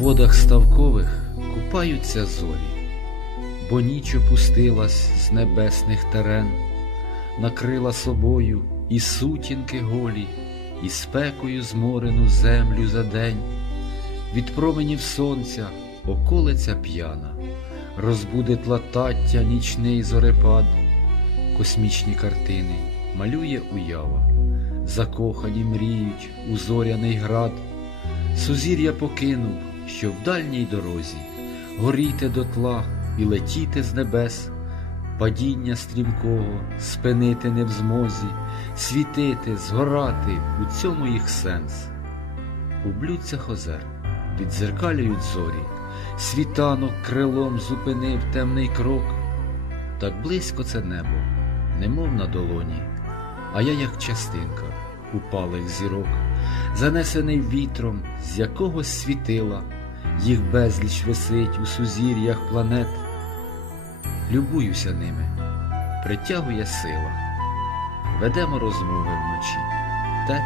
водах ставкових купаються зорі, бо ніч опустилась з небесних терен, накрила собою і сутінки голі, і спекою зморену землю за день, від променів сонця околиця п'яна, розбудить латаття нічний зорепад, космічні картини малює уява, закохані мріють у зоряний град. Сузір'я покинув, що в дальній дорозі. Горіти дотла і летіти з небес, падіння стрімкого спинити не в змозі, світити, згорати у цьому їх сенс. У блюдцях озер відзеркалюють зорі, світанок крилом зупинив темний крок. Так близько це небо, немов на долоні, а я як частинка упалих зірок занесений вітром з якогось світила, їх безліч висить у сузір'ях планет. Любуюся ними, притягує сила, ведемо розмови вночі, тет